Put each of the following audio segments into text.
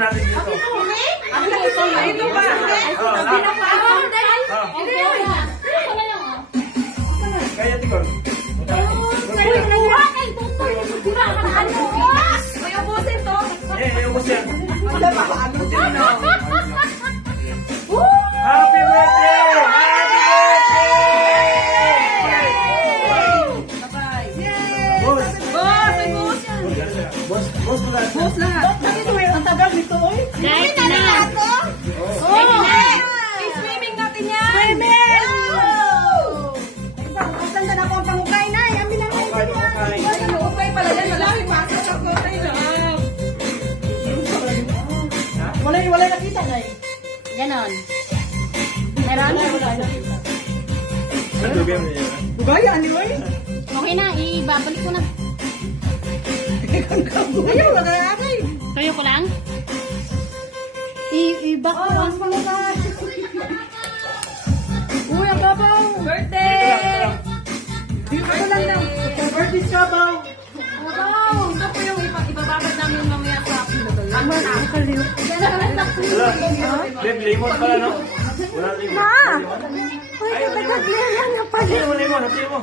natin dito. Ito ba? Kaya tikon. May ubusin to. May ubos yan. Woo! Happy birthday! Happy birthday! Boss! Boss, may buhos yan. Boss mo lahat. Boss lahat. Ang tagal nito eh. Kahit na. I-swimming natin yan. Swimming! Ang ganda na po ang pangukay na. Yamin na kayo. Okay. Ay, ang ukay pala yan. Malaki pasok ang ukay na. Wala nakita na eh. Ganon. Meron? Ano game niya? Bugaya, ano eh? Okay na, ibabalik ko na. Ayaw, nagayakay. Kayo ko lang? I-back ko lang. Uy, ang babaw. Birthday! Ito lang lang. Birthday ka, baw. Babaw. Ito po yung ibababad namin mamaya sa Ang kaliw. Wala. Babe, lemon pala, no? Wala lemon. Ma! Ay, lemon. Hati mo, lemon. Hati mo.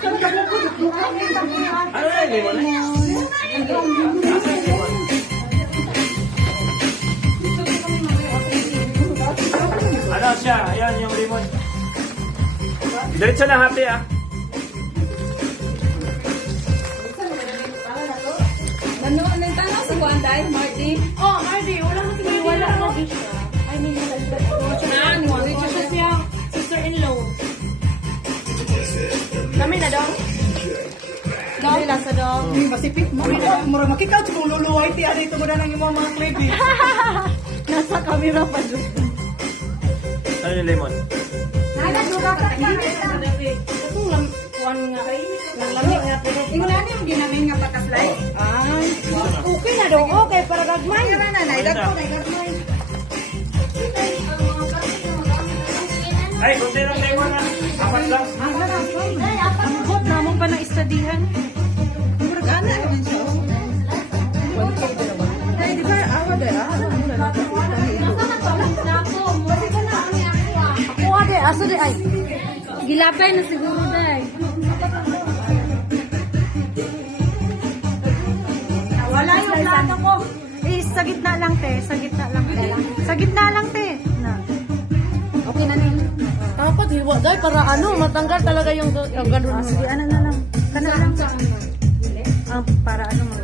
Ano na yung lemon? Nasa yung lemon? Ano siya? Ayan yung lemon. Diretso na happy, ah. Ano yung tanong si Wanday, Marty? Oh, Mardy, wala na siya. Wala lagi siya. I mean, wala siya sister-in-law. Kami na daw. Kami na sa daw. Masipit mo. Mura makikaw sa kung luluway ti. Ano ito mo na lang yung mga klebe. Nasa camera pa doon. Ano yung lemon? Kuwan nga. Lamig nga. Ingulan yung ginamay nga pataslay. Ay, okay na daw. Okay, para gagmay. Ay, na, nailag ko. Ay, kunti ng lemon na. Apat lang. Ang hot namon pa ng estadihan. Mura gana yun siya. Ay, di ba? Awa dahil. Ako ade, aso de ay. Gilapay na siguro day. Wala yung plato ko. Eh, sa gitna lang te. Sa gitna lang te. Sa gitna lang te. Na. Okay na rin. Dapat hiwa dahil para ano, matanggal talaga yung ganun. Sige, ano na lang. Kana lang. Para ano mag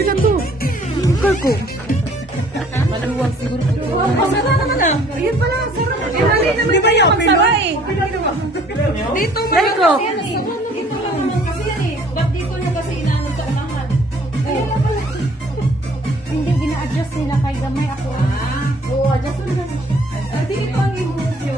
Ito to. Ikal ko. maluwag siguro. Ayun pala. Di ba yung magsawa eh? Dito mo Dahil ko. Dito lang naman kasi yan eh. Ba't dito na kasi inaanod sa unahan? Hindi, gina-adjust nila kay gamay ako. Oo, adjust mo na. Dito ang ibuhok nyo.